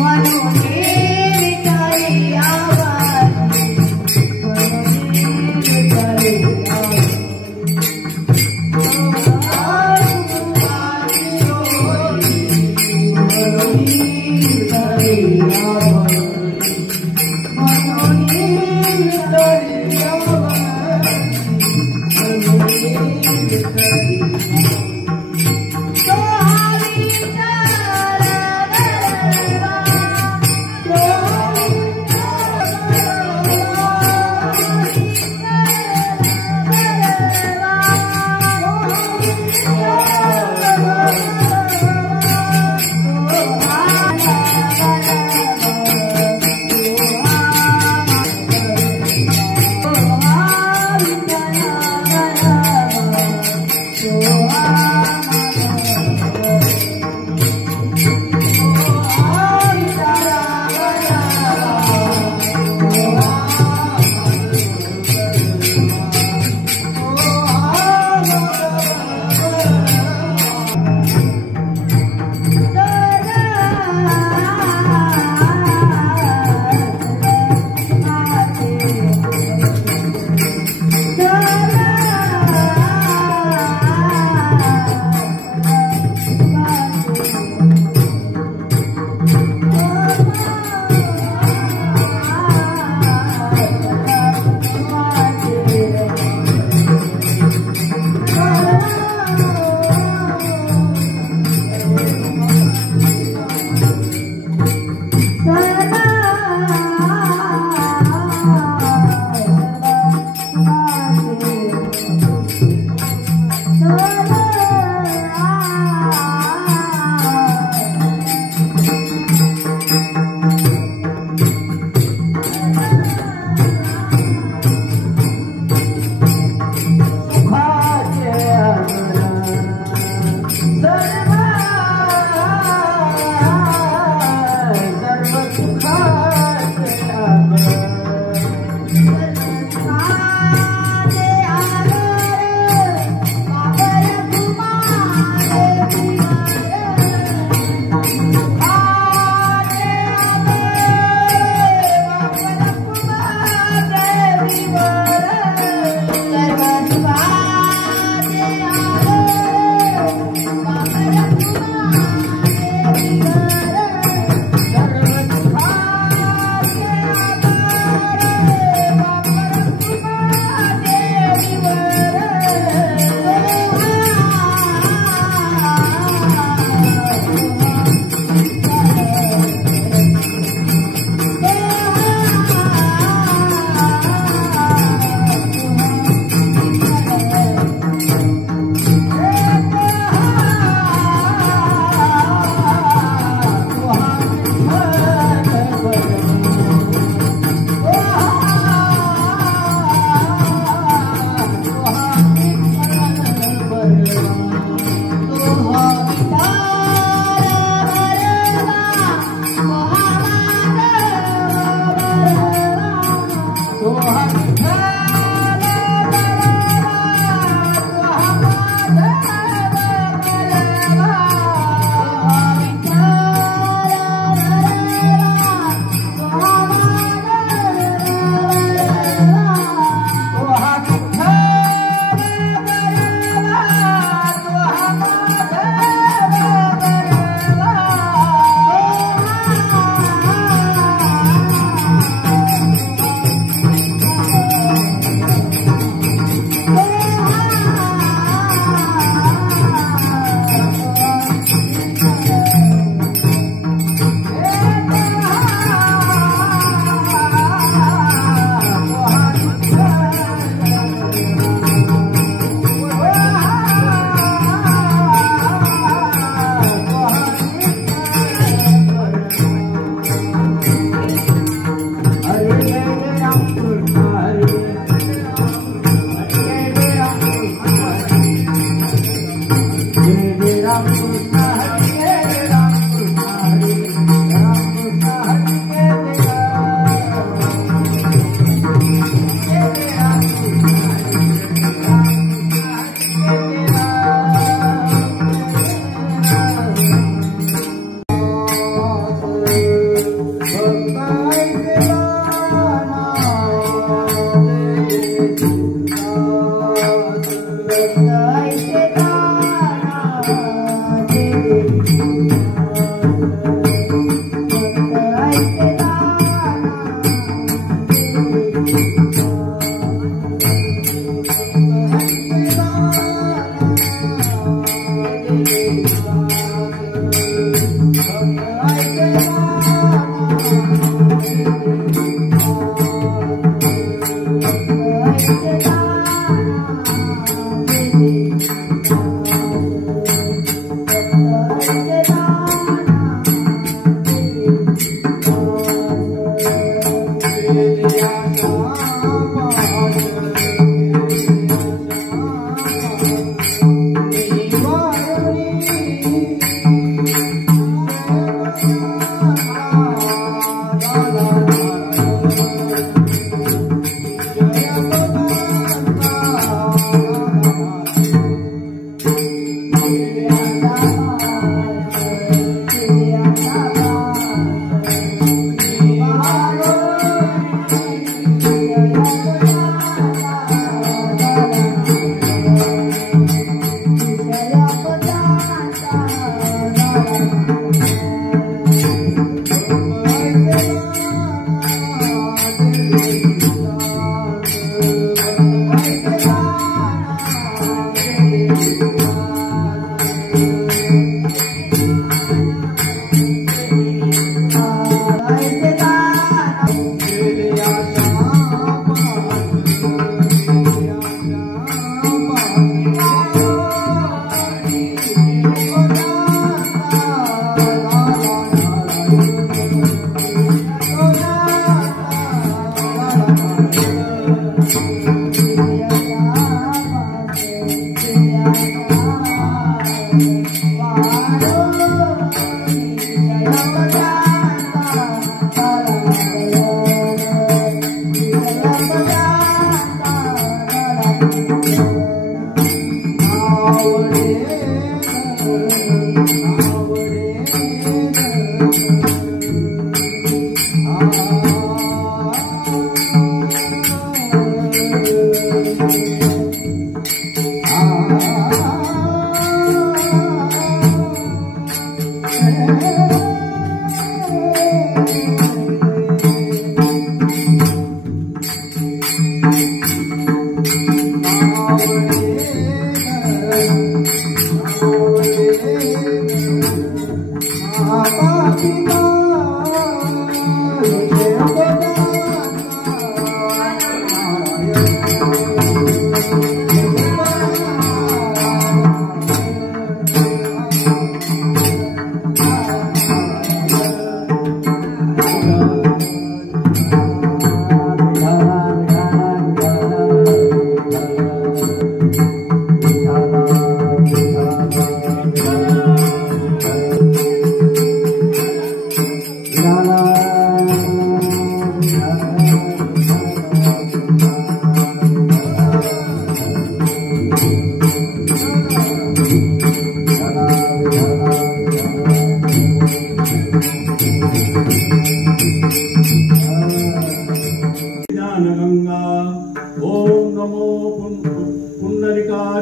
One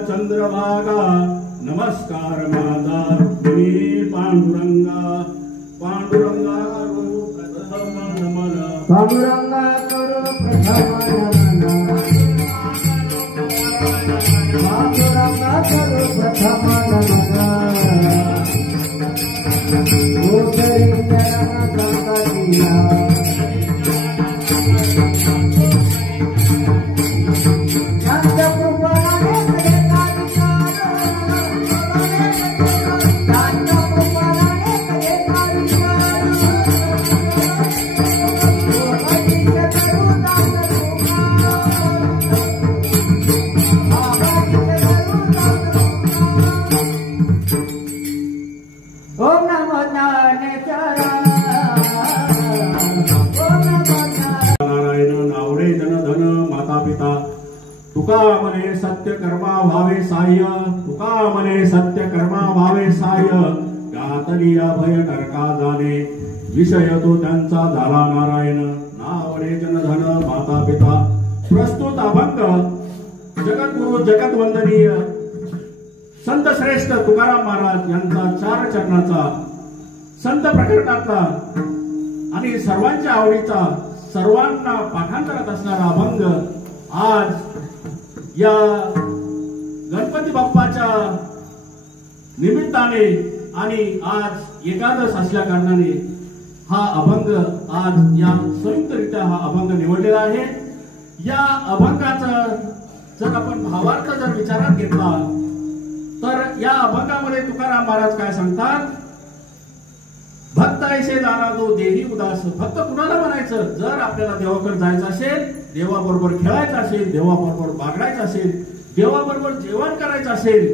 Chandrabhaga नमस्कार माता रुक्मिणी पांडुरंगा पांडुरंगा करू प्रथम नमन पांडुरंगा करू प्रथम नमन पांडुरंगा करू प्रथम नमन गोकरी चरण कंकरिया तुका मने सत्य कर्मा भावे साह्य तुका मने सत्य कर्मा भावे साह्य घातली अभय नरका जाणे विषय तो त्यांचा झाला नारायण नावडे जनधन माता पिता प्रस्तुत अभंग जगद्गुरु जगद्वंदनीय संत श्रेष्ठ तुकाराम महाराज यांचा 4 चरणाचा संत प्रकरणातला आणि सर्वांच्या आवडीचा सर्वांना पाठांतरात असणारा अभंग आज या गणपती बाप्पाच्या निमित्ताने आणि आज एकादश असल्या कारणाने हा अभंग आज या संयुक्तरित्या हा अभंग निवडलेला आहे। या अभंगाचा जर आपण भावार्थ जर विचारात घेतला तर या अभंगामध्ये तुकाराम महाराज काय सांगतात, भक्त ऐसे जाणा जो देही उदास। भक्त कुणाला म्हणायचं, जर आपल्याला देवाकडे जायचं असेल, देवाबरोबर खेळायचं असेल, देवाबरोबर बागडायचं असेल, देवाबरोबर जेवण करायचं असेल,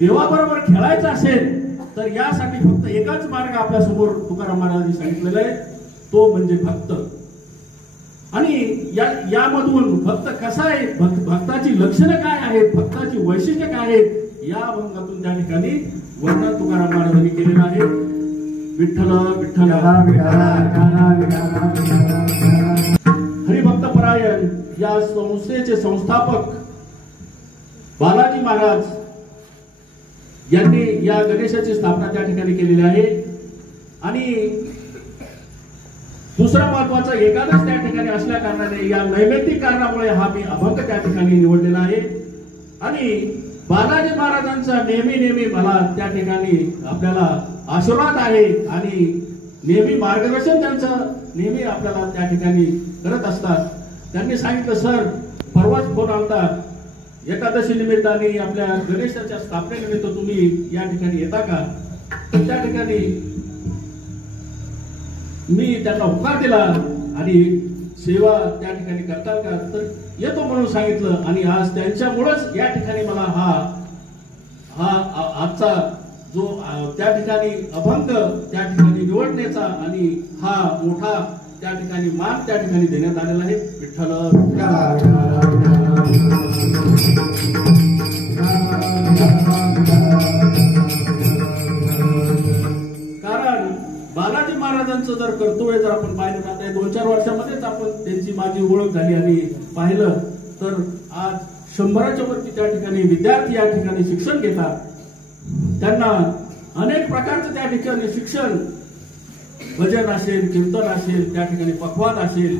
देवाबरोबर खेळायचं असेल तर यासाठी फक्त एकच मार्ग आपल्या समोर तुकाराम महाराजांनी सांगितलेला आहे, तो म्हणजे भक्त। आणि यामधून भक्त कसा आहे, भक्ताची लक्षणं काय आहेत, भक्ताची वैशिष्ट्ये काय आहेत, या अभंगातून त्या ठिकाणी वर्णन तुकाराम महाराजांनी केलेलं आहे। विठ्ठल विठ्ठल हरिभक्त परायण या संस्थेचे संस्थापक बालाजी महाराज यांनी या गणेशाची स्थापना त्या ठिकाणी केलेली आहे। आणि दुसरा महत्वाचा एकादश त्या ठिकाणी असल्या कारणाने या नैमित्तिक कारणामुळे हा मी अभंग त्या ठिकाणी निवडलेला आहे। आणि बालाजी महाराजांचा नेहमी मला त्या ठिकाणी आपल्याला आशीर्वाद आहे आणि नेहमी मार्गदर्शन त्यांचं नेहमी आपल्याला त्या ठिकाणी करत असतात। त्यांनी सांगितलं, सर परवाच फोन आलता, एकादशी निमित्ताने आपल्या गणेशाच्या स्थापनेनिमित्त तुम्ही या ठिकाणी येता का? त्या ठिकाणी मी त्यांना होकार दिला आणि सेवा त्या ठिकाणी करताल का? तर येतो म्हणून सांगितलं। आणि आज त्यांच्यामुळेच या ठिकाणी मला हा आजचा जो त्या ठिकाणी अभंग त्या ठिकाणी निवडण्याचा आणि हा मोठा त्या ठिकाणी मान त्या ठिकाणी देण्यात आलेला आहे। विठ्ठल कारण बालाजी महाराजांचं जर कर्तव्य जर आपण पाहिलं ना, तर 2-4 वर्षामध्येच आपण त्यांची माझी ओळख झाली आणि पाहिलं तर आज 100च्या वरती त्या ठिकाणी विद्यार्थी या ठिकाणी शिक्षण घेतात। त्यांना अनेक प्रकारचं त्या ठिकाणी शिक्षण, भजन असेल, कीर्तन असेल, त्या ठिकाणी पखवाद असेल,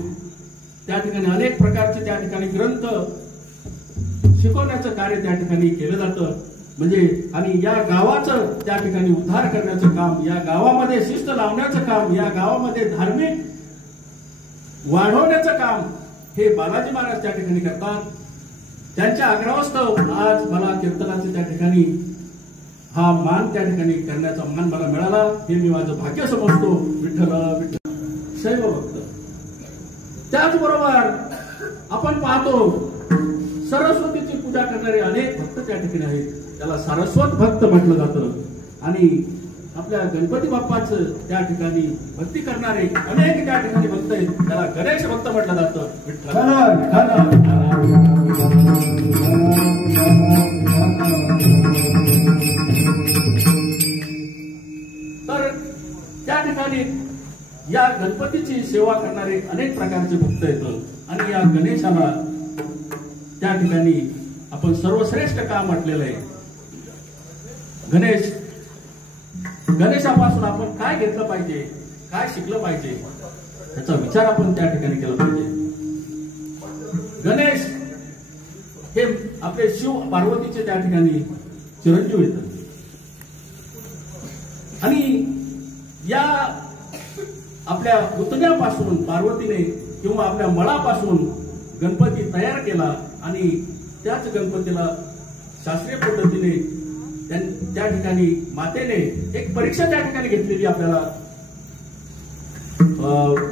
त्या ठिकाणी अनेक प्रकारचे त्या ठिकाणी ग्रंथ शिकवण्याचं कार्य त्या ठिकाणी केलं जातं। म्हणजे आणि या गावाचं त्या ठिकाणी उद्धार करण्याचं काम, या गावामध्ये शिस्त लावण्याचं काम, या गावामध्ये धार्मिक वाढवण्याचं काम हे बालाजी महाराज त्या ठिकाणी करतात. त्यांच्या आग्रहास्तव आज मला कीर्तनाचे त्या ठिकाणी हा मान त्या ठिकाणी करण्याचा मान मला मिळाला. हे मी माझं भाग्य समजतो. विठ्ठल विठ्ठल शैव भक्त. त्याचबरोबर आपण पाहतो सरस्वतीची पूजा करणारे अनेक भक्त त्या ठिकाणी आहेत. त्याला सारस्वत भक्त म्हटलं जातं. आणि आपल्या गणपती बाप्पाचं त्या ठिकाणी भक्ती करणारे अनेक त्या ठिकाणी भक्त आहेत. त्याला गणेश भक्त म्हटलं जातं. तर त्या ठिकाणी या गणपतीची सेवा करणारे अनेक प्रकारचे भक्त येतात. आणि या गणेशाला त्या ठिकाणी आपण सर्वश्रेष्ठ का म्हटलेलं आहे. गणेशापासून आपण काय घेतलं पाहिजे, काय शिकलं पाहिजे याचा विचार आपण त्या ठिकाणी केला पाहिजे. गणेश हे आपले शिव पार्वतीचे त्या ठिकाणी चिरंजीव येतात. आणि या आपल्या पुतण्यापासून पार्वतीने किंवा आपल्या मळापासून गणपती तयार केला आणि त्याच गणपतीला शास्त्रीय पद्धतीने त्या ठिकाणी मातेने एक परीक्षा त्या ठिकाणी घेतलेली आपल्याला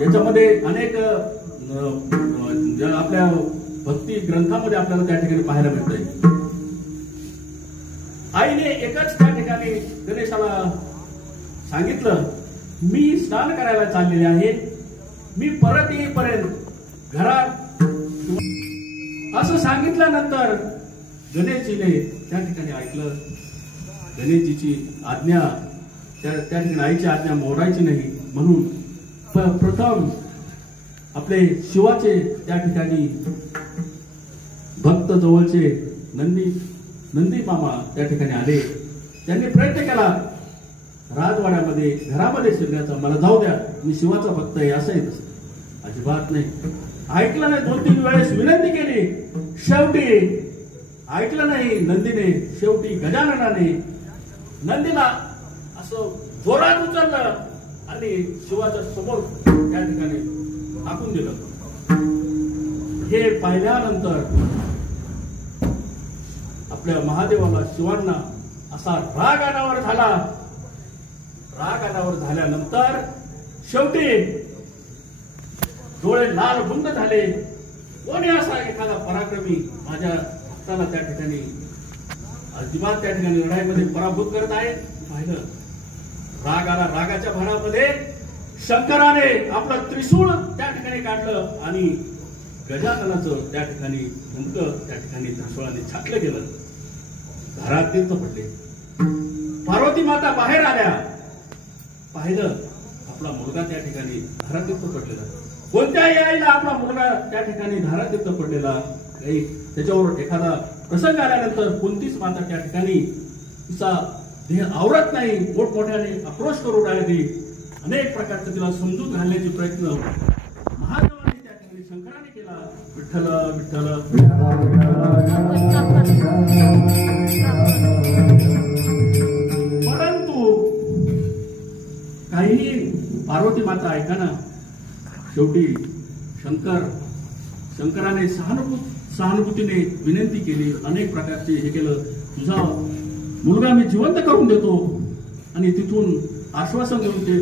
याच्यामध्ये अनेक आपल्या भक्ती ग्रंथामध्ये आपल्याला त्या ठिकाणी पाहायला मिळतंय. आईने एकच त्या ठिकाणी गणेशाला सांगितलं, मी स्नान करायला चाललेले आहे, मी परत येईपर्यंत घरात. असं सांगितल्यानंतर गणेशजीने त्या ठिकाणी ऐकलं. गणेशजीची आज्ञा त्या ठिकाणी आईची आज्ञा मोडायची नाही म्हणून प्रथम आपले शिवाचे त्या ठिकाणी भक्त जवळचे नंदी मामा त्या ठिकाणी आले. त्यांनी प्रयत्न केला राजवाड्यामध्ये घरामध्ये शिरण्याचा. मला जाऊ द्या, मी शिवाचा भक्त आहे असं आहे. तसं अजिबात नाही. ऐकलं नाही. 2-3 वेळेस विनंती केली. शेवटी ऐकलं नाही नंदीने. शेवटी गजाननाने नंदीला असं जोरात उचललं आणि शिवाच्या समोर त्या ठिकाणी टाकून दिलं. हे पाहिल्यानंतर आपल्या महादेवाला शिवांना असा राग अनावर झाला. राग अनावर झाल्यानंतर शेवटी डोळे लाल बुंद झाले. कोणी असा एखादा पराक्रमी माझ्या भक्ताला त्या ठिकाणी अजिबात त्या ठिकाणी लढाईमध्ये पराभूत करत आहे. पाहिलं राग आला. रागाच्या भरामध्ये शंकराने आपलं त्रिशूळ त्या ठिकाणी काढलं आणि गजाननाचं त्या ठिकाणी नेमकं त्या ठिकाणी त्रिशूळाने छाटलं गेलं. घरात तीर्थ पडले. पार्वती माता बाहेर आल्या. पाहिलं आपला मुलगा त्या ठिकाणी धारातीर्थ पडलेला. कोणत्याही आईला आपला मुलगा त्या ठिकाणी धारातीर्थ पडलेला काही त्याच्यावर एखादा प्रसंग आल्यानंतर कोणतीच माता त्या ठिकाणी तिचा देह आवरत नाही. मोठमोठ्याने आक्रोश करून राहिली. अनेक प्रकारचे तिला समजून घालण्याचे प्रयत्न महादेवाने त्या ठिकाणी शंकराने केला. विठ्ठल विठ्ठल. परंतु काही पार्वती माता ऐका ना. शेवटी शंकराने सहानुभूतीने विनंती केली. अनेक प्रकारचे हे केलं. तुझा मुलगा मी जिवंत करून देतो. आणि तिथून आश्वासन देऊन ते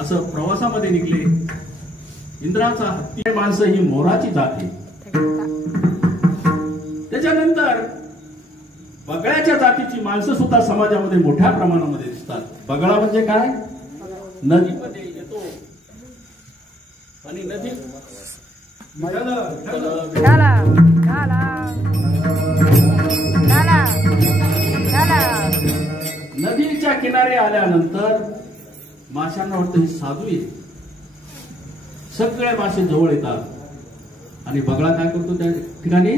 असं प्रवासामध्ये निघले. इंद्राचा हत्ती माणसं ही मोराची जाते. त्याच्यानंतर बगळ्याच्या जातीची माणसं सुद्धा समाजामध्ये मोठ्या प्रमाणामध्ये दिसतात. बगळा म्हणजे काय? नदीमध्ये येतो आणि नदी नदीच्या किनारे आल्यानंतर माशांना वाटतं हे साधू आहे. सगळे मासे जवळ येतात आणि बगळा काय करतो त्या ठिकाणी?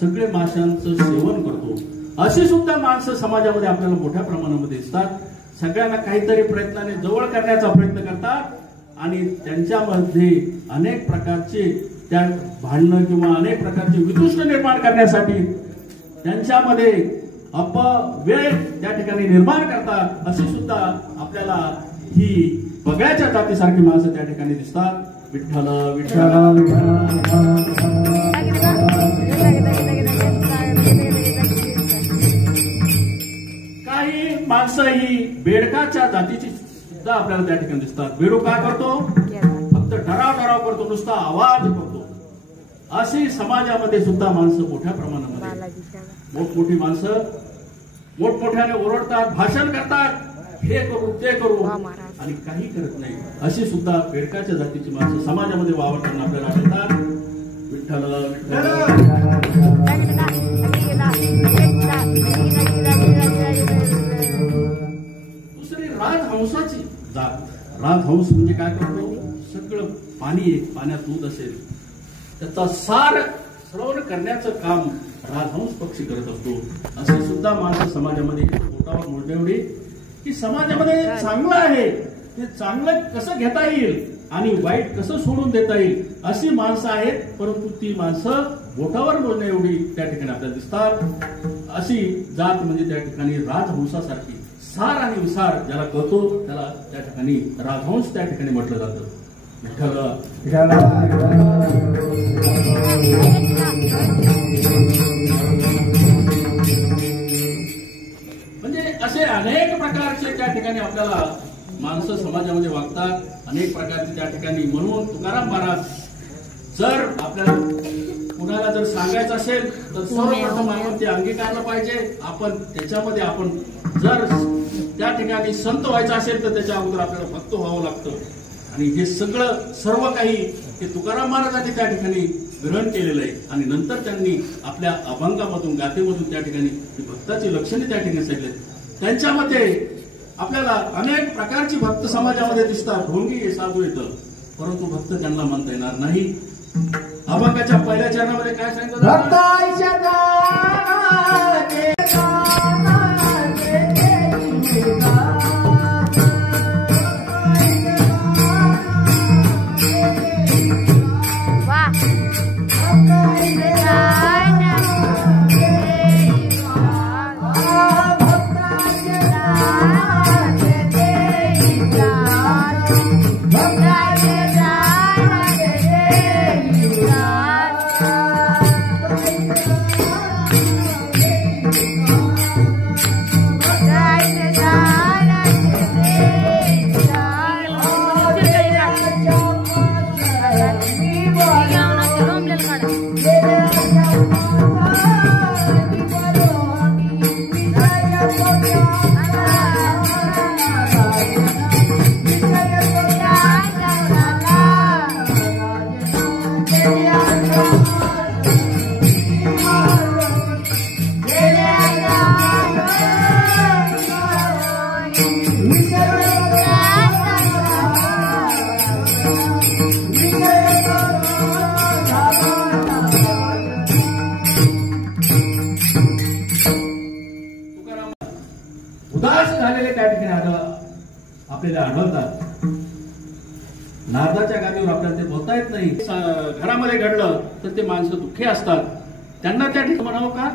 सगळे माशांचं सेवन करतो. अशी सुद्धा माणसं समाजामध्ये आपल्याला मोठ्या प्रमाणामध्ये दिसतात. सगळ्यांना काहीतरी प्रयत्नाने जवळ करण्याचा प्रयत्न करतात आणि त्यांच्यामध्ये अनेक प्रकारचे त्या भांडणं किंवा अनेक प्रकारचे विदुष्ट निर्माण करण्यासाठी त्यांच्यामध्ये अपव्यय त्या ठिकाणी निर्माण करतात, अशी सुद्धा आपल्याला ही बघायच्या जातीसारखी माणसं त्या ठिकाणी दिसतात. विठ्ठल विठ्ठल काही माणसं ही बेडकाच्या जातीची सुद्धा आपल्याला त्या ठिकाणी दिसतात. बेडूक काय करतो? फक्त डराव करतो, नुसता आवाज करतो. अशी समाजामध्ये सुद्धा माणसं मोठ्या प्रमाणामध्ये, मोठमोठी माणसं मोठमोठ्याने ओरडतात, भाषण करतात, हे करू ते करू, आणि काही करत नाही. अशी सुद्धा बेडकाच्या जातीची माणसं समाजामध्ये वावरताना आपल्याला आढळतात. विठ्ठल दुसरी राजहंसाची जात. राजहंस म्हणजे काय करतो? सगळं पाणी, पाण्यात दूध असेल त्याचा सार श्रवण करण्याचं काम राजहंस पक्षी करत असतो. अशी सुद्धा माणसं समाजामध्ये पोटावर मोडणे एवढी की समाजामध्ये चांगलं आहे ते चांगलं कसं घेता येईल आणि वाईट कसं सोडून देता येईल अशी माणसं आहेत. परंतु ती माणसं बोटावर बोलणे एवढी त्या ठिकाणी आपल्याला दिसतात. अशी जात म्हणजे त्या ठिकाणी राजहंसासारखी सार आणि विसार ज्याला कळतो त्याला त्या ठिकाणी राजहंस त्या ठिकाणी म्हटलं जातं. म्हणजे असे अनेक प्रकारचे त्या ठिकाणी आपल्याला माणसं समाजामध्ये वागतात, अनेक प्रकारचे त्या ठिकाणी. म्हणून तुकाराम महाराज जर आपल्याला कुणाला जर सांगायचं असेल तर सर्वप्रथम आपण ते अंगीकारलं पाहिजे. आपण त्याच्यामध्ये आपण जर त्या ठिकाणी संत व्हायचं असेल तर त्याच्या अगोदर आपल्याला भक्त व्हावं लागतं. आणि हे सगळं सर्व काही हे तुकाराम महाराजांनी त्या ठिकाणी ग्रहण केलेलं आहे. आणि नंतर त्यांनी आपल्या अभंगामधून गाथेमधून त्या ठिकाणी भक्ताची लक्षणे त्या ठिकाणी सांगितले. त्यांच्यामध्ये आपल्याला अनेक प्रकारची भक्त समाजामध्ये दिसतात. ढोंगी साधू येतं, परंतु भक्त त्यांना म्हणता येणार नाही. अभंगाच्या पहिल्या चरणामध्ये काय सांगितलं? उदास झालेले त्या ठिकाणी आपल्याला आढळतात. नारदाच्या गादीवर आपल्याला ते बोलता येत नाही. घरामध्ये घडलं तर ते माणसं दुःखी असतात. त्यांना त्या ठिकाणी म्हणावं का?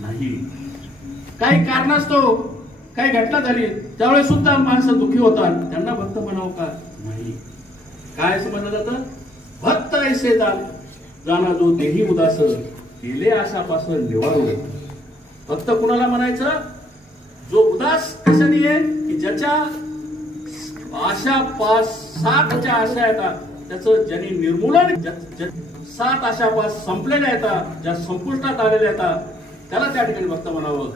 नाही. काही कारणास्तव काही घटना झाली त्यावेळेस सुद्धा माणसं दुःखी होतात. त्यांना भक्त म्हणावं का? नाही. काय समजलं जातं? भक्त ऐसे जाना जो देही उदास केले आशापासून निवारू. भक्त कुणाला म्हणायचं? जो उदास कशाने आहे की ज्याच्या आशा 7 आशा येतात त्याचं ज्यांनी निर्मूलन, 7 आशा 5 संपलेल्या येतात, ज्या संपुष्टात आलेल्या येतात त्याला त्या ठिकाणी भक्त म्हणावं.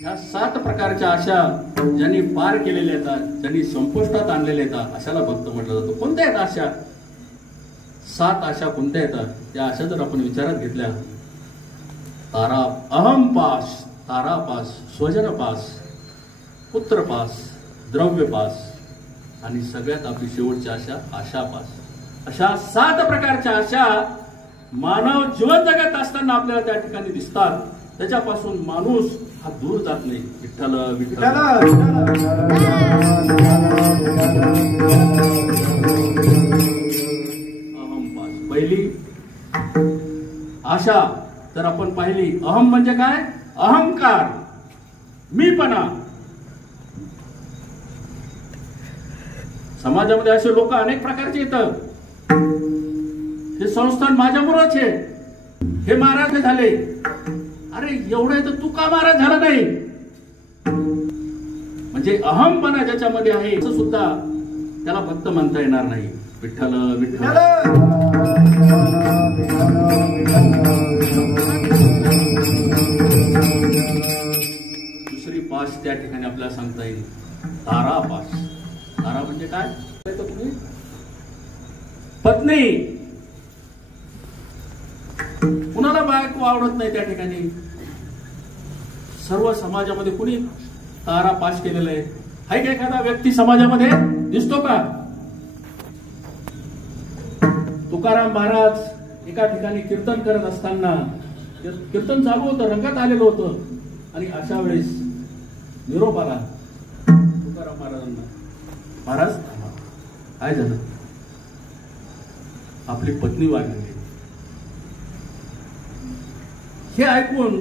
ह्या 7 प्रकारच्या आशा ज्यांनी पार केलेल्या येतात, ज्यांनी संपुष्टात आणलेल्या येतात अशाला भक्त म्हटलं जातं. कोणत्या आहेत आशा? 7 आशा कोणत्या येतात? त्या आशा जर आपण विचारात घेतल्या, तारा अहमपास, तारापास, स्वजनपास, पुत्रपास, द्रव्यपास आणि सगळ्यात आपली शेवटची आशा आशापास. अशा 7 प्रकारच्या आशा मानव जीवन जगत असताना आपल्याला त्या ठिकाणी दिसतात. त्याच्यापासून माणूस हा दूर जात नाही. विठ्ठल विठ्ठल अहम पास. पहिली आशा जर आपण पाहिली, अहम म्हणजे काय? अहंकार, मीपणा. समाजामध्ये असे लोक अनेक प्रकारचे येतात. हे संस्थान माझ्याबरोबरच आहे, हे महाराज झाले, अरे एवढं तर तू का महाराज झाला नाही? म्हणजे अहमपणा ज्याच्यामध्ये आहे असं सुद्धा त्याला भक्त म्हणता येणार नाही. विठ्ठल विठ्ठल. दुसरी पास त्या ठिकाणी आपल्याला सांगता येईल, तारा पास. तारा म्हणजे काय? तुम्ही पत्नी. कुणाला बायको आवडत नाही त्या ठिकाणी. सर्व समाजामध्ये कुणी तारा पास केलेला आहे? हाय का एखादा व्यक्ती समाजामध्ये दिसतो का? तुकाराम महाराज एका ठिकाणी कीर्तन करत असताना, कीर्तन चालू होतं, रंगात आलेलं होतं, आणि अशा वेळेस निरोप आला तुकाराम महाराजांना, महाराज काय झालं? आपली पत्नी वारली. हे ऐकून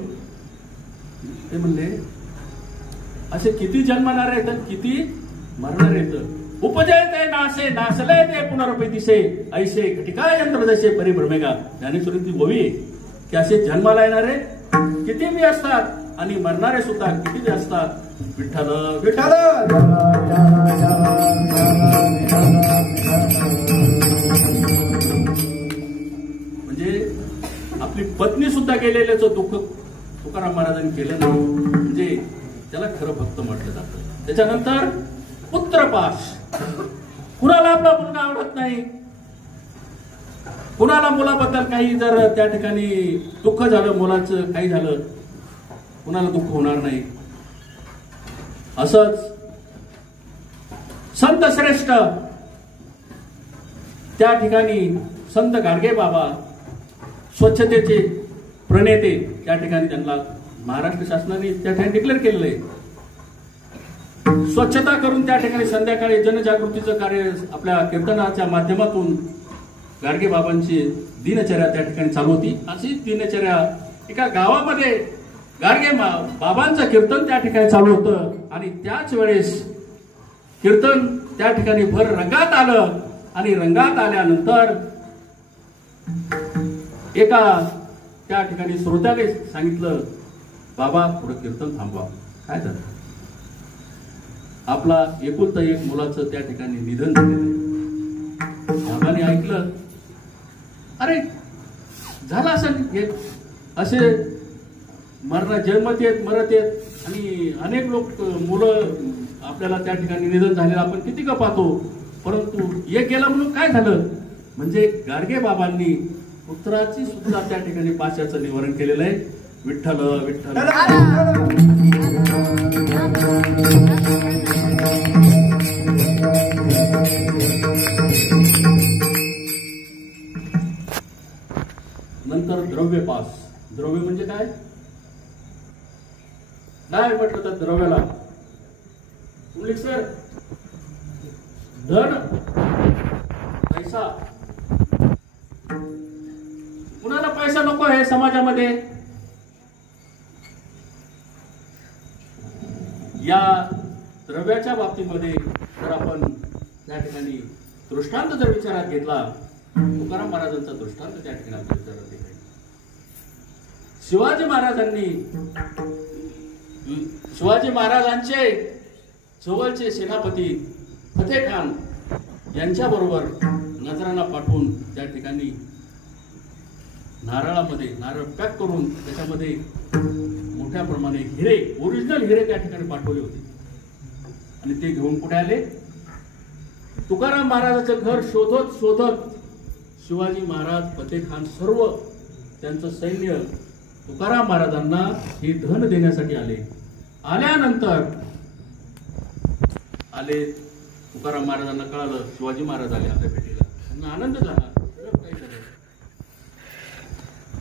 ते म्हणले, असे किती जन्मणार आहेत आणि किती मरणार आहेत. उपजयते नासे नासले ते पुनरपी दिसे ऐसे घटिका यंत्र जसे परिभ्रमेगा. ज्ञानेश्वरीची ओवी आहे की असे जन्माला येणारे किती बी असतात आणि मरणारे सुद्धा किती बी असतात. विठ्ठल विठ्ठल. म्हणजे आपली पत्नी सुद्धा गेलेल्याचं दुःख तुकाराम महाराजांनी केलं नाही, म्हणजे त्याला खरं भक्त म्हटलं जातं. त्याच्यानंतर पुत्रपाश. कुणाला आपला मुलगा आवडत नाही, कुणाला मुलाबद्दल काही जर त्या ठिकाणी दुःख झालं, मुलाचं काही झालं, कुणाला दुःख होणार नाही. असंच संत श्रेष्ठ त्या ठिकाणी संत गाडगे बाबा स्वच्छतेचे प्रणेते, त्या ठिकाणी त्यांना महाराष्ट्र शासनाने त्या ठिकाणी डिक्लेअर केलेलं आहे. स्वच्छता करून त्या ठिकाणी संध्याकाळी जनजागृतीचं कार्य आपल्या कीर्तनाच्या माध्यमातून गाडगे बाबांची दिनचर्या त्या ठिकाणी चालू होती. अशी दिनचर्या एका गावामध्ये गाडगे बाबांचं कीर्तन त्या ठिकाणी चालू होतं, आणि त्याच वेळेस कीर्तन त्या ठिकाणी भर रंगात आलं, आणि रंगात आल्यानंतर एका त्या ठिकाणी श्रोत्याने सांगितलं, बाबा पुढे कीर्तन थांबवा. काय झालं? आपला एकुलता एक मुलाचं त्या ठिकाणी निधन झालेलं आहे. बाबाने ऐकलं, अरे झालं असं, असे मरण जन्मत येत मरत येत, आणि अनेक लोक मुलं आपल्याला त्या ठिकाणी निधन झालेलं आपण किती का पाहतो, परंतु एक गेला म्हणून काय झालं? म्हणजे गाडगे बाबांनी पुत्राची सुद्धा त्या ठिकाणी पाशाचं निवारण केलेलं आहे. विठ्ठल विठ्ठल. नंतर द्रव्य पास. द्रव्य म्हणजे काय? काय म्हटलं तर द्रव्याला इंग्लिश सर, धन पैसा. कुणाला पैसा नको आहे समाजामध्ये? या द्रव्याच्या बाबतीमध्ये जर आपण त्या ठिकाणी दृष्टांत जर विचारात घेतला, तुकाराम महाराजांचा दृष्टांत त्या ठिकाणी आपल्या विचारात घेतला. शिवाजी महाराजांचे जवळचे सेनापती फतेह खान यांच्याबरोबर नजराना पाठवून त्या ठिकाणी नारळामध्ये नारळ पॅक करून त्याच्यामध्ये मोठ्या प्रमाणे हिरे, ओरिजिनल हिरे त्या ठिकाणी पाठवले होते, आणि ते घेऊन कुठे आले? तुकाराम महाराजाचं घर शोधत शोधत शिवाजी महाराज, फतेह खान, सर्व त्यांचं सैन्य तुकाराम महाराजांना हे धन देण्यासाठी आले. आल्यानंतर तुकाराम महाराजांना कळालं शिवाजी महाराज आले आपल्या भेटीला. त्यांना आनंद झाला,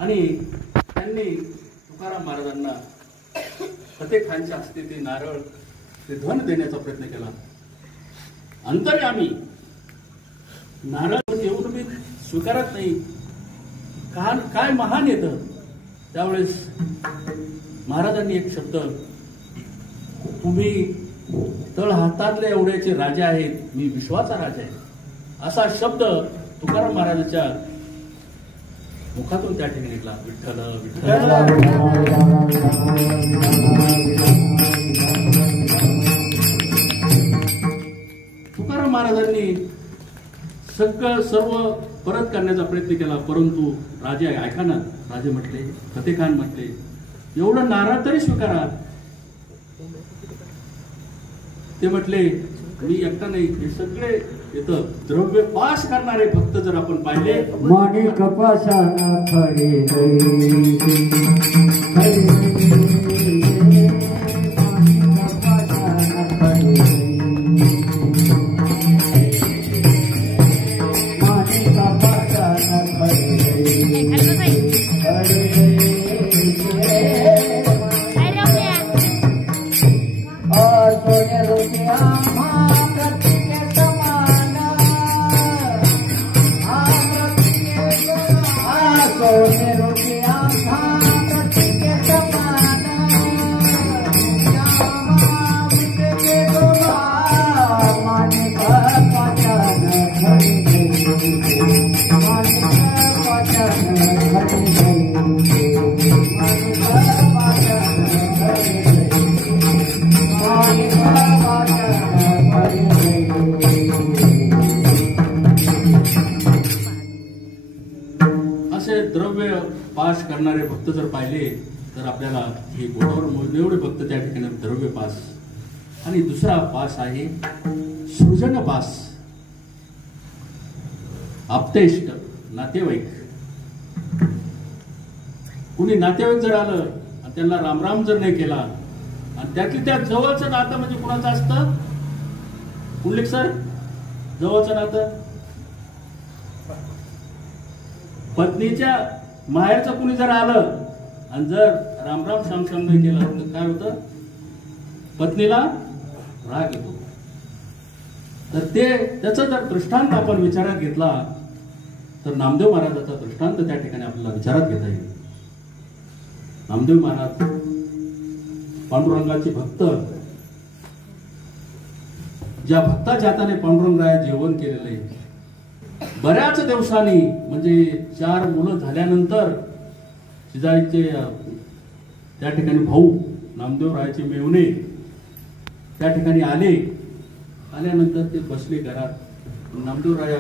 आणि त्यांनी तुकाराम महाराजांना फतेह खानच्या हस्ते ते नारळ ते धन देण्याचा प्रयत्न केला. अंतर्यामी नारळ येऊन मी स्वीकारत नाही. काय महान येतं त्यावेळेस महाराजांनी एक शब्द, तुम्ही तळ हातातले एवढ्याचे राजा आहेत, मी विश्वाचा राजा आहे, असा शब्द तुकाराम महाराजांच्या मुखातून त्या ठिकाणी निघला. विठ्ठल विठ्ठल. तुकाराम महाराजांनी सगळं सर्व परत करण्याचा प्रयत्न केला, परंतु राजे ऐका ना, राजे म्हटले, फतेह खान म्हटले, एवढं नारळ तरी स्वीकारा. ते म्हटले मी एकटा नाही, हे सगळे येतं द्रव्य पास करणारे भक्त जर आपण पाहिले, माणी कपाशाना खडे द्रव्य पास करणारे भक्त जर पाहिले तर आपल्याला हे बोटावर मोजणे एवढे भक्त त्या ठिकाणी द्रव्य पास. आणि दुसरा पास आहे सृजन पास. आप्तेष्ट नातेवाईक, कुणी नातेवाईक जर आलं आणि त्यांना रामराम जर नाही केला, आणि त्यातली त्या जवळचं नातं म्हणजे कुणाचं असतं पुंडलिक सर? जवळचं नातं पत्नीच्या माहेरचं कुणी जर आलं आणि जर रामराम श्यामश्याम नाही केलं तर काय होतं? पत्नीला राग येतो. तर त्याचा जर दृष्टांत आपण विचारात घेतला तर नामदेव महाराजाचा दृष्टांत त्या ठिकाणी आपल्याला विचारात घेता येईल. नामदेव महाराज पांडुरंगाचे भक्त, ज्या भक्ताच्या हाताने पांडुरंगराया जेवण केलेलं आहे. बऱ्याच दिवसांनी म्हणजे 4 मुलं झाल्यानंतर जिजाईचे त्या ठिकाणी भाऊ नामदेवरायाचे मेवणे त्या ठिकाणी आल्यानंतर ते बसले घरात. नामदेवराया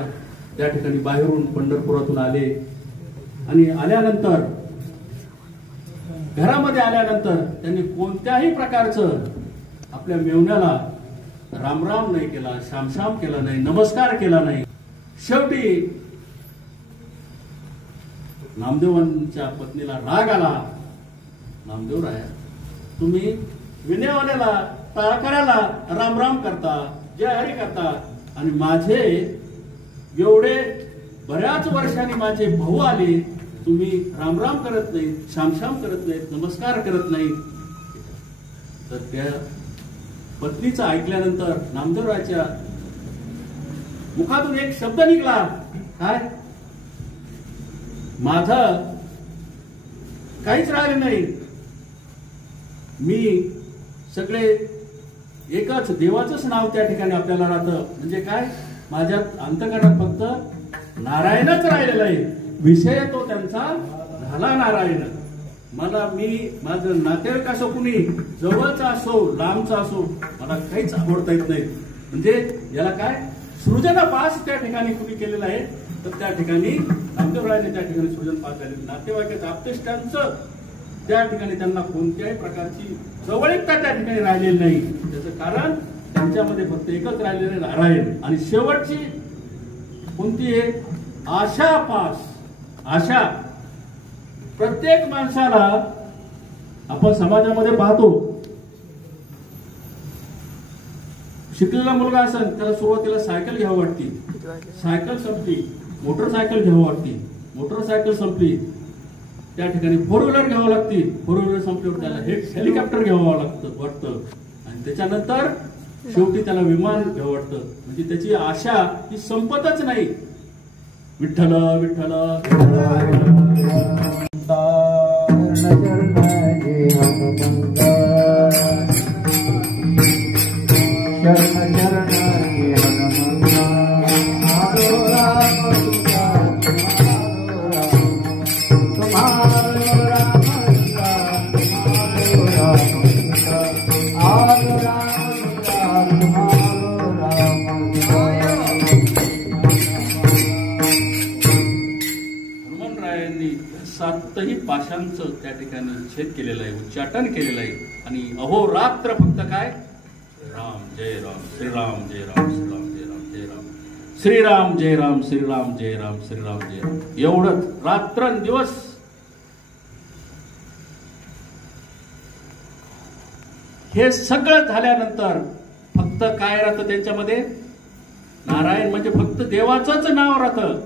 त्या ठिकाणी बाहेरून पंढरपुरातून आले आणि आल्यानंतर घरामध्ये आल्यानंतर त्यांनी कोणत्याही प्रकारचं आपल्या मेवण्याला रामराम नाही केला, श्यामश्याम केला नाही, नमस्कार केला नाही. शेवटी नामदेवांच्या पत्नीला राग आला. नामदेवराया, तुम्ही विनेवाल्याला टाळकऱ्याला रामराम करता, जय हरी करता, आणि माझे एवढे बऱ्याच वर्षांनी माझे भाऊ आले, तुम्ही रामराम करत नाही, श्यामश्याम करत नाहीत, नमस्कार करत नाही. तर त्या पत्नीचं ऐकल्यानंतर नामदेवरायाच्या मुखातून एक शब्द निघला, काय? माझं काहीच राहिले नाही, मी सगळे एकच देवाचंच नाव त्या ठिकाणी आपल्याला राहतं. म्हणजे काय? माझ्या अंतःकरणात फक्त नारायणच राहिलेला आहे. विषय तो त्यांचा झाला नारायण. मला माझं नातेवाईक असो, कुणी जवळचा असो लांबचा असो, मला काहीच आवडता येत नाही. म्हणजे याला काय सृजनपास त्या ठिकाणी कुणी केलेलं आहे. तर त्या ठिकाणी नामदेवरायाने त्या ठिकाणी सृजनपास झाले. नातेवाईकाचं आप्तेष्टांचं त्या ठिकाणी त्यांना कोणत्याही प्रकारची जवळीकता त्या ठिकाणी राहिलेली नाही. त्याचं कारण त्यांच्यामध्ये फक्त एकच राहिलेले नारायण. आणि शेवटची कोणती आहे? आशा पास. आशा प्रत्येक माणसाला आपण समाजामध्ये पाहतो, शिकलेला मुलगा असेल त्याला सुरुवातीला सायकल घ्यावं वाटते, सायकल संपली मोटरसायकल घ्यावं वाटते, मोटरसायकल संपली त्या ठिकाणी 4 व्हीलर घ्यावं लागते. 4 व्हीलर संपल्यावर त्याला हेलिकॉप्टर घ्यावं लागतं वाटतं, आणि त्याच्यानंतर शेवटी त्याला विमान घ्यावं वाटतं. म्हणजे त्याची आशा ही संपतच नाही. विठ्ठल विठ्ठल सातही पाशांचं त्या ठिकाणी छेद केलेलं आहे, उच्चाटन केलेलं आहे. आणि अहोरात्र फक्त काय राम जय राम श्रीराम जय राम श्रीराम जय राम जय राम श्रीराम जय राम श्रीराम जय राम श्रीराम जय राम एवढंच रात्रंदिवस. हे सगळं झाल्यानंतर फक्त काय राहतं त्यांच्यामध्ये? नारायण म्हणजे फक्त देवाचंच नाव राहतं.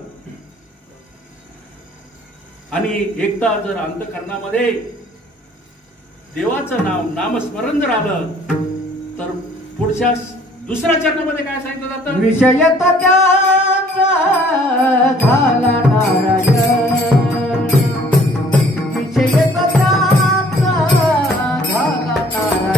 आणि एकदा जर अंतःकरणामध्ये देवाचं नामस्मरण जर आलं तर पुढच्या दुसऱ्या चरणामध्ये काय सांगितलं जातं? विषय त्याचा झाला नारायण, विषय त्याचा झाला नारायण.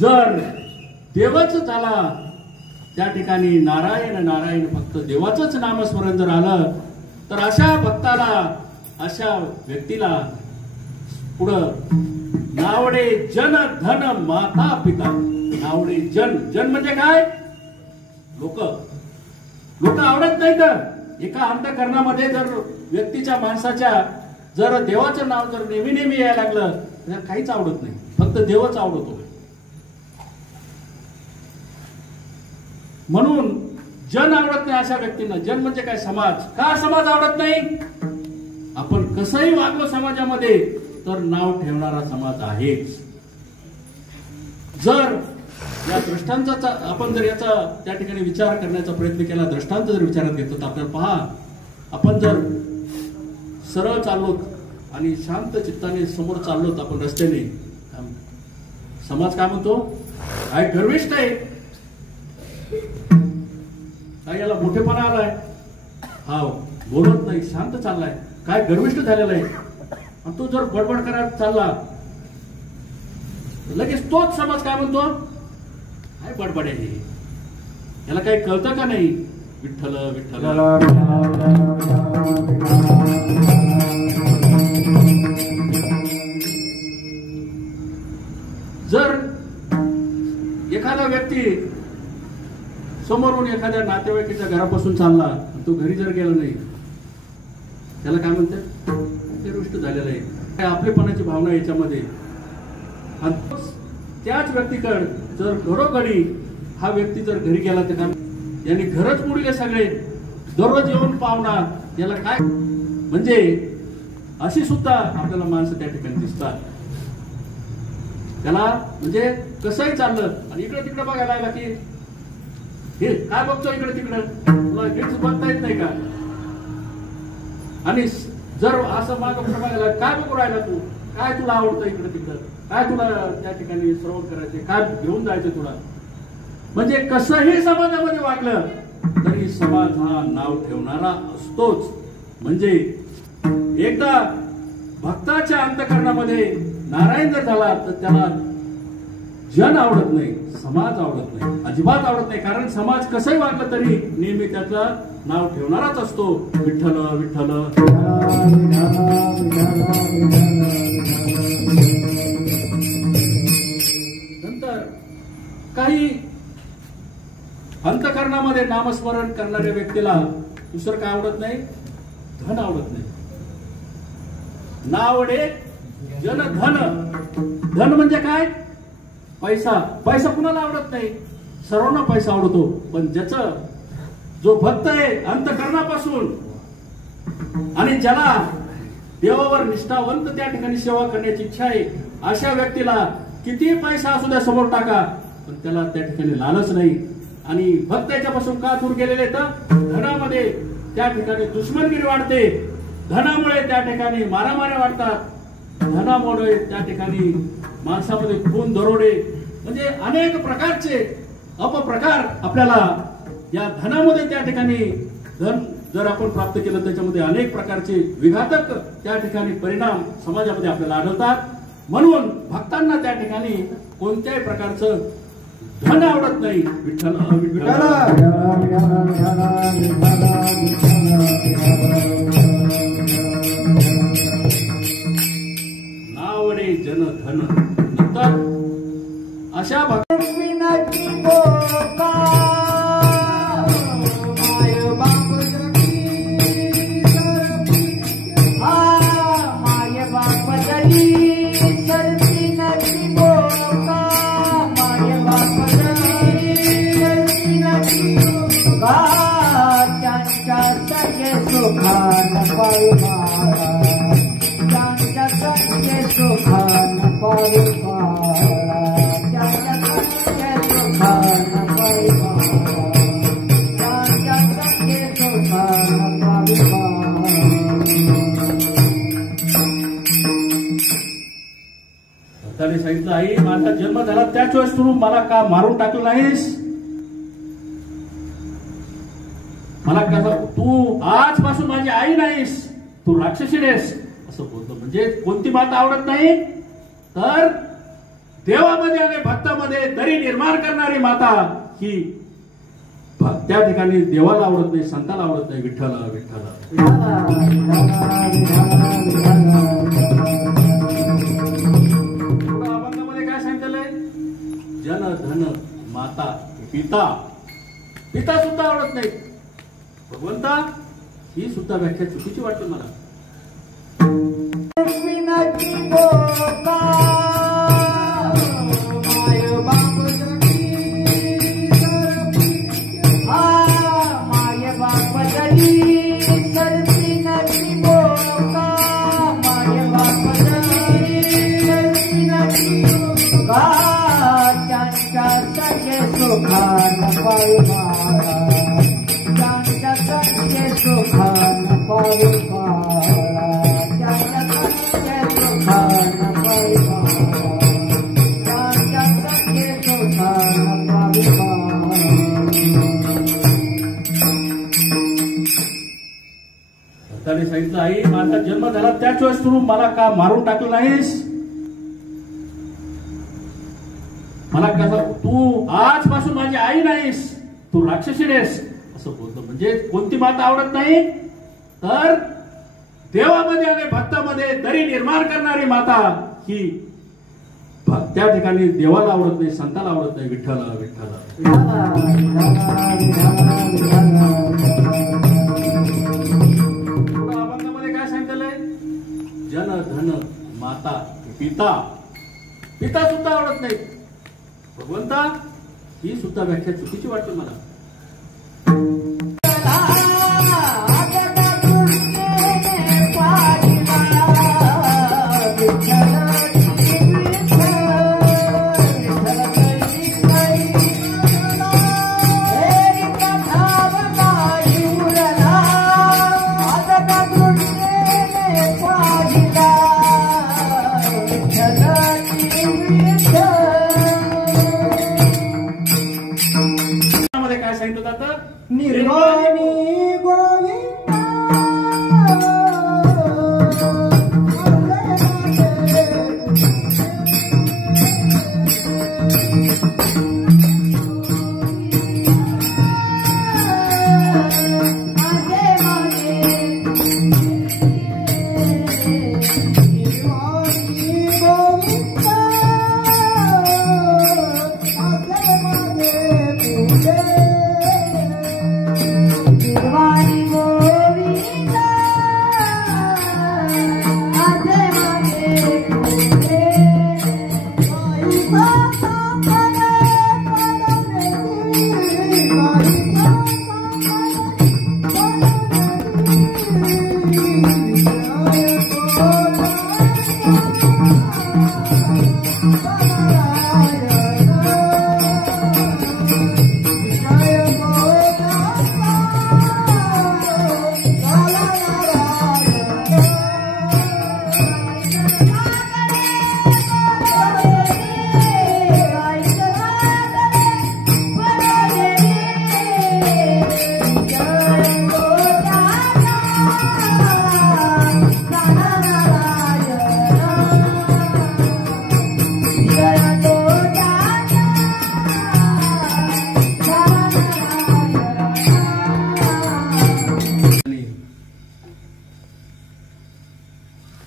जर देवच झाला त्या ठिकाणी नारायण नारायण फक्त देवाचंच नामस्मरण जर आलं तर अशा भक्ताला, अशा व्यक्तीला पुढं नावडे जन धन माता पिता. नावडे जन, जन म्हणजे काय? लोक आवडत नाही. तर एका अंतःकरणामध्ये जर व्यक्तीच्या, माणसाच्या जर देवाचं नाव जर नेहमी नेहमी यायला लागलं तर काहीच आवडत नाही, फक्त देवच आवडतो. म्हणून जन आवडत नाही अशा व्यक्तींना. जन म्हणजे काय? समाज. का समाज आवडत नाही? आपण कसंही वागलो समाजामध्ये तर नाव ठेवणारा समाज आहेच. जर या दृष्टांचा आपण जर याचा त्या ठिकाणी विचार करण्याचा प्रयत्न केला, दृष्टांत जर विचारात घेतलं तर आपल्याला पहा, आपण जर सरळ चाललोत आणि शांत चित्ताने समोर चाललोत आपण रस्त्याने, समाज काय म्हणतो? काय गर्विष्ठ आहे, काय याला मोठेपणा आलाय, हा बोलत नाही, शांत चाललाय, काय गर्विष्ठ झालेला आहे. आणि तो जर बडबड करायला चालला लगेच तोच समाज काय म्हणतो? काय बडबड आहे, याला काही कळतं का नाही? विठ्ठल विठ्ठल. जर एखादा व्यक्ती समोरून एखाद्या नातेवाईकाच्या घरापासून चालला, तो घरी जर गेला नाही, त्याला काय म्हणतात? ते गोष्ट झालेलं आहे. काय आपलेपणाची भावना याच्यामध्ये. आणि त्याच व्यक्तीकडे जर घरोघरी हा व्यक्ती जर घरी गेला तर यांनी घरच मोडले सगळे, दररोज येऊन पाहुणा, याला काय म्हणजे अशी सुद्धा आपल्याला माणसं त्या ठिकाणी दिसतात. त्याला म्हणजे कसंही चाललं आणि इकडे तिकडे बघायला लागला की हे काय बघतो इकडे तिकडे, तुला हेच बघता येत नाही का? आणि जर असं माग प्रभागाला काय बघू राहिला तू, काय तुला आवडतं इकडं तिकडं, काय तुला त्या ठिकाणी श्रवण करायचे, काय घेऊन जायचं तुला, म्हणजे कसंही समाजामध्ये वागलं तरी समाज हा नाव ठेवणारा असतोच. म्हणजे एकदा भक्ताच्या अंतःकरणामध्ये नारायण जर झाला तर त्याला जन आवडत नाही, समाज आवडत नाही, अजिबात आवडत नाही. कारण समाज कसंही वागलं तरी नेहमी त्याचं नाव ठेवणाराच असतो, विठ्ठल विठ्ठल. नंतर काही अंतःकरणामध्ये नामस्मरण करणाऱ्या व्यक्तीला दुसरं काय आवडत नाही, धन आवडत नाही. नावडे जन धन. धन म्हणजे काय, पैसा. पैसा कुणाला आवडत नाही, सर्वांना पैसा आवडतो. पण ज्याचं जो भक्त आहे अंतःकरणापासून आणि ज्याला देवावर निष्ठावंत त्या ठिकाणी सेवा करण्याची इच्छा आहे, अशा व्यक्तीला किती पैसा असू द्या समोर टाका, पण त्याला त्या ठिकाणी लालच नाही. आणि भक्त याच्यापासून का दूर गेलेले तर धनामध्ये त्या ठिकाणी दुश्मनगिरी वाढते, धनामुळे त्या ठिकाणी मारामाऱ्या वाढतात, धनामुळे त्या ठिकाणी माणसामध्ये खून दरोडे म्हणजे अनेक प्रकारचे अपप्रकार आपल्याला या धनामध्ये त्या ठिकाणी धन जर आपण प्राप्त केलं त्याच्यामध्ये अनेक प्रकारचे विघातक त्या ठिकाणी परिणाम समाजामध्ये आपल्याला आढळतात. म्हणून भक्तांना त्या ठिकाणी कोणत्याही प्रकारचं धन आवडत नाही. विठ्ठल नावडे जन धन. नंतर अशा भक्ताने सांगितलं, आई माझा जन्म झाला त्याच वेळेस तू मला का मारून टाकलं नाहीस, मला कसं तू आजपासून माझी आई नाहीस, तू राक्षसी आहेस असं बोलतो. म्हणजे कोणती माता आवडत नाही तर देवामध्ये आणि भक्तामध्ये दरी निर्माण करणारी माता ही त्या ठिकाणी देवाला आवडत नाही, संताला आवडत नाही. विठ्ठल विठ्ठल. अभंगामध्ये काय सांगितलंय, जन धन माता पिता. पिता सुद्धा आवडत नाही. भगवंता ही सुद्धा व्याख्या चुकीची वाटते मला. भक्ताने सांगितलं, आई माझा जन्म झाला त्याच वेळेस तू मला का मारून टाकलं नाहीस, मला कसं तू आजपासून माझी आई नाहीस, तू राक्षसी आहेस असं बोलतो. म्हणजे कोणती माता आवडत नाही तर देवामध्ये आणि भक्तामध्ये दरी निर्माण करणारी माता ही त्या ठिकाणी देवाला आवडत नाही, संताला आवडत नाही. विठ्ठल विठ्ठल. अभंगामध्ये काय सांगितलंय, जन धन माता पिता. पिता सुद्धा आवडत नाही. भगवंता ही सुद्धा व्याख्या चुकीची वाटते मला.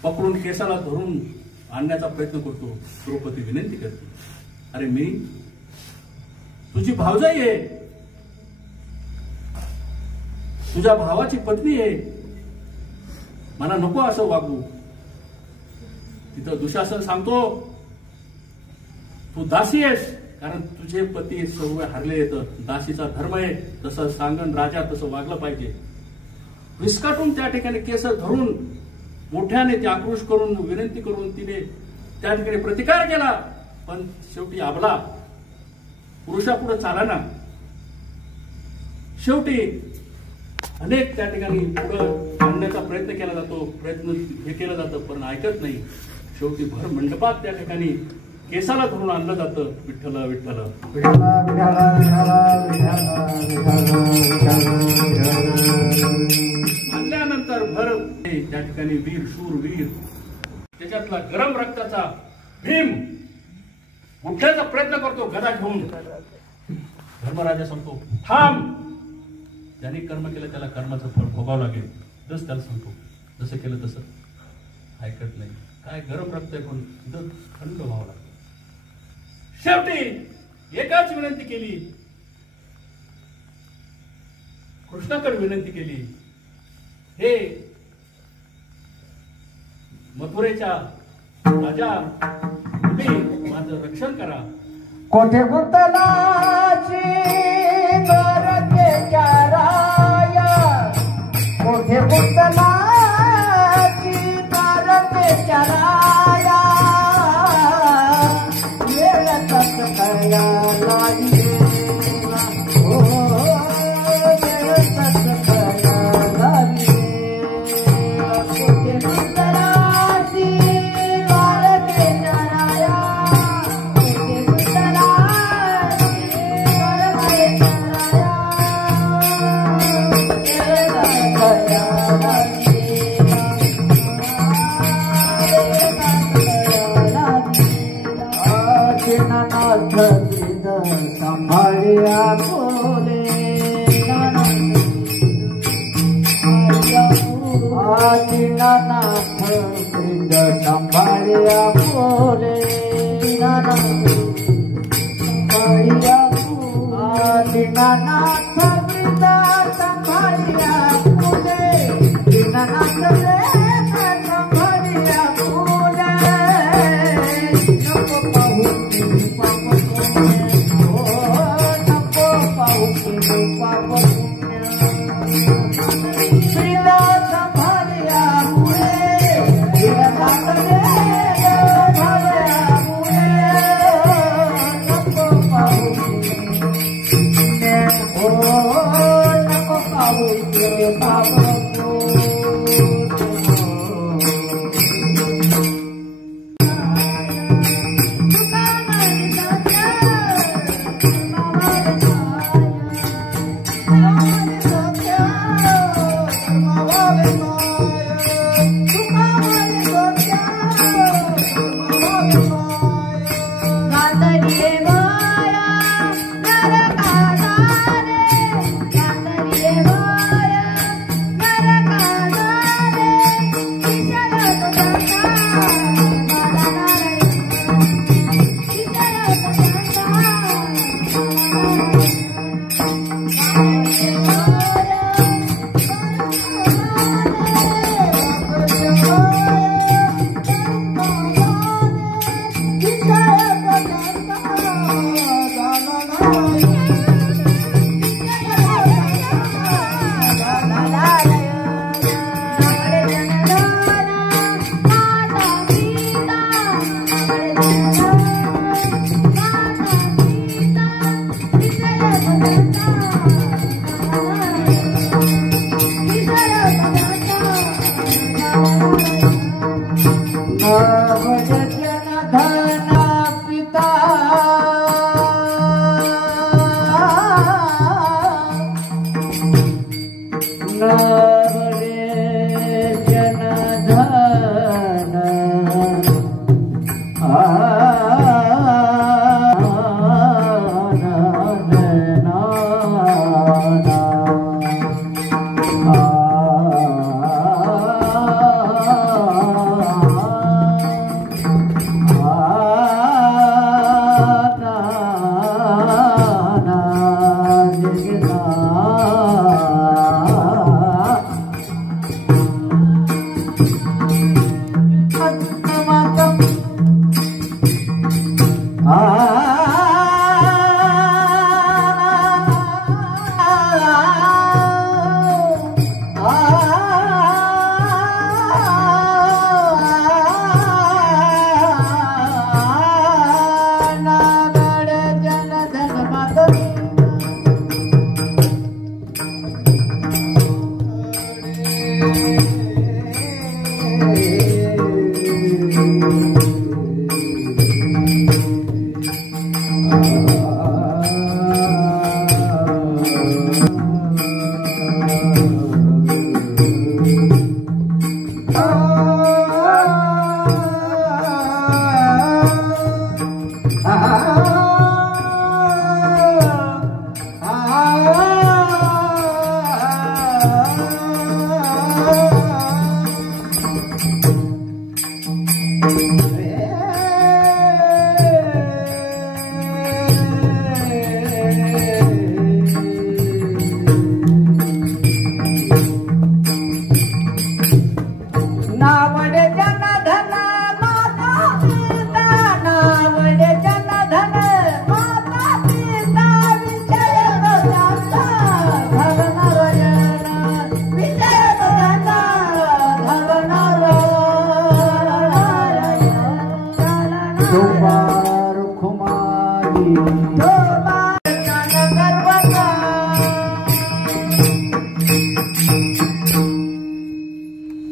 पकडून केसाला धरून आणण्याचा प्रयत्न करतो. द्रौपदी विनंती करते, अरे मी तुझी भावजाई आहे, तुझ्या भावाची पत्नी आहे, मला नको असं वागू. तिथं दुशासन सांगतो, तू दासी आहेस, कारण तुझे पती सर्व हरले येतं, दासीचा धर्म आहे, तसं सांगन राजा तसं वागलं पाहिजे. विस्काटून त्या ठिकाणी केस धरून मोठ्याने ते आक्रोश करून विनंती करून तिने त्या ठिकाणी प्रतिकार केला. पण शेवटी अबला पुरुषापुढे चालना. शेवटी अनेक त्या ठिकाणी पुढे आणण्याचा प्रयत्न केला जातो, प्रयत्न हे केलं जातं, पण ऐकत नाही. शेवटी भर मंडपात त्या ठिकाणी केसाला धरून आणलं जातं. विठ्ठल विठ्ठल आणल्यानंतर भर त्या ठिकाणी वीर शूर वीर त्याच्यातला गरम रक्ताचा भीम उठण्याचा प्रयत्न करतो गदा घेऊन. धर्मराजा सांगतो, थांब, ज्याने कर्म केलं त्याला कर्माचं फळ भोगावं लागेल. जस त्याला सांगतो, जसं केलं तसं ऐकत नाही. काय गरम रक्त आहे, पण थंड व्हावं लागतं. शेवटी एकाच विनंती केली, कृष्णाकडे विनंती केली, हे मथुरेच्या राजा तुम्ही माझं रक्षण करा. कोठे गुंतलाची गरजेच्या राया, कोठे गुंतलाची गरजेच्या राया, वेळ तसकया लागे, ओ वेळ तसकया लागे. कोठे गुंतलाची गरजेच्या राया, कोठे गुंतलाची गरजेच्या राया, संभाळिया बोले आदिनाथ वृंद संभाळिया बोले, संभाळिया आदिनाथ वृंद संभाळिया बोले, दीनानाथ संभाळिया बोले. नको पाहू पाप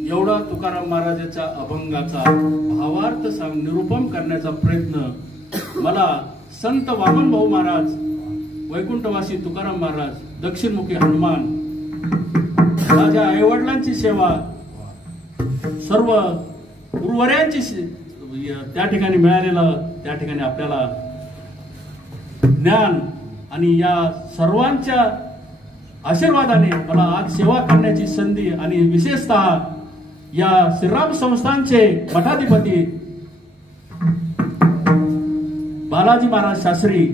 एवढा तुकाराम महाराजांच्या अभंगाचा भावार्थ निरूपण करण्याचा प्रयत्न मला संत वामन भाऊ महाराज, वैकुंठवासी तुकाराम महाराज, दक्षिणमुखी हनुमान, माझ्या आईवडिलांची सेवा, सर्व गुरुवर्यांची त्या ठिकाणी मिळालेलं, त्या ठिकाणी आपल्याला ज्ञान आणि या सर्वांच्या आशीर्वादाने मला आज सेवा करण्याची संधी आणि विशेषतः या श्रीराम संस्थानचे मठाधिपती बालाजी महाराज शास्त्री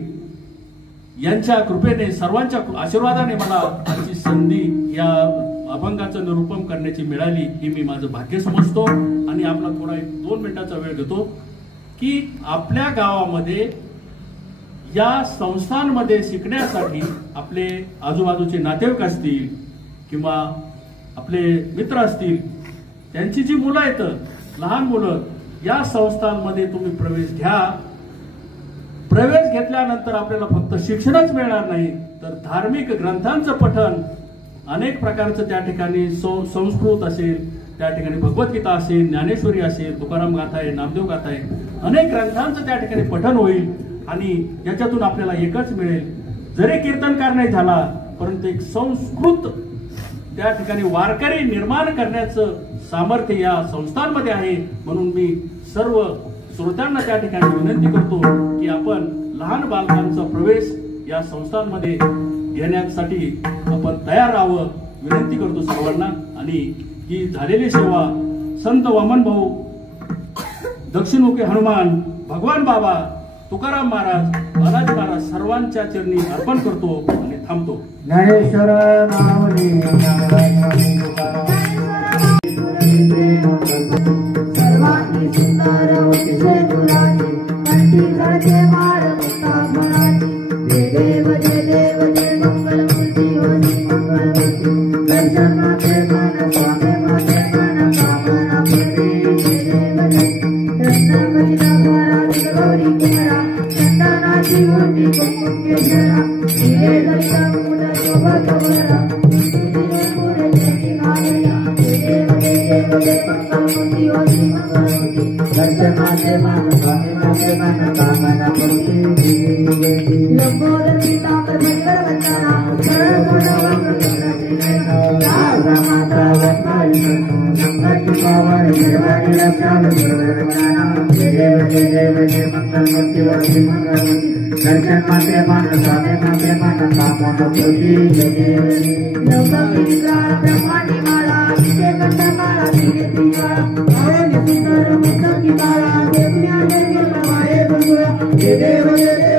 यांच्या कृपेने, सर्वांच्या आशीर्वादाने मला आजची संधी या अभंगाचं निरूपण करण्याची मिळाली, ही मी माझं भाग्य समजतो. आणि आपला थोडा 2 मिनिटाचा वेळ घेतो की आपल्या गावामध्ये या संस्थांमध्ये शिकण्यासाठी आपले आजूबाजूचे नातेवाईक असतील किंवा आपले मित्र असतील, त्यांची जी मुलं आहेत, लहान मुलं, या संस्थांमध्ये तुम्ही प्रवेश घ्या. प्रवेश घेतल्यानंतर आपल्याला फक्त शिक्षणच मिळणार नाही, तर धार्मिक ग्रंथांचं पठन, अनेक प्रकारचं त्या ठिकाणी संस्कृत असेल, त्या ठिकाणी भगवद्गीता असेल, ज्ञानेश्वरी असेल, तुकाराम गाथा आहे, नामदेव गाथा आहे, अनेक ग्रंथांचं त्या ठिकाणी पठन होईल. आणि याच्यातून आपल्याला एकच मिळेल, जरी कीर्तनकार नाही झाला परंतु एक संस्कृत त्या ठिकाणी वारकरी निर्माण करण्याचं सामर्थ्य या संस्थांमध्ये आहे. म्हणून मी सर्व श्रोत्यांना त्या ठिकाणी विनंती करतो की आपण लहान बालकांचा प्रवेश या संस्थांमध्ये घेण्यासाठी आपण तयार राहावं, विनंती करतो सर्वांना. आणि ही झालेली सेवा संत वामन भाऊ, दक्षिणमुखी हनुमान, भगवान बाबा, तुकाराम महाराज, बालाजी महाराज सर्वांच्या चरणी अर्पण करतो आणि थांबतो. ज्ञानेश्वर नामनी सर्वांनी सुंदर अतिशय दुराची, कंठी झळके माळ मुक्ताभराची. जय देव जय देव जय मंगलमूर्ती होती मंगलमूर्ती. दर्शनाचे मन स्वामी माझे मन कामना पुरी. जय देव जय रत्नाकरिता महाराज गौरी कुमारा, चंदनाची मोठी कुंकेश्वरा. हिरे गरिता मुला शोभत वरा, पुरे जगी घालया. जय देव जय देव जय मंगलमूर्ती होती मंगलमूर्ती. दर्शनाचे मन स्वामी माझे मन कामना पुरी. लंबोदर पीतांबर मंगल वंदना, सरळ गुणवंत श्रीनयना. राजा माता वत्साली संकटी पावन निर्वाणी लक्षण गुरुवर्मना. जय देव जय देव जय मंगलमूर्ती होती मंगलमूर्ती. दर्शन मात्रे मान स्वामी मात्रे मान कामना पुरी. जय देव लौकिक प्राण ब्रह्मांडी माळा, विषय कंठ माळा, विनेत्री माळा, भावनी सुंदर मुक्तांगी माळा. देवज्ञान निर्गुण प्रवाहे गुरुळा. जय देव जय देव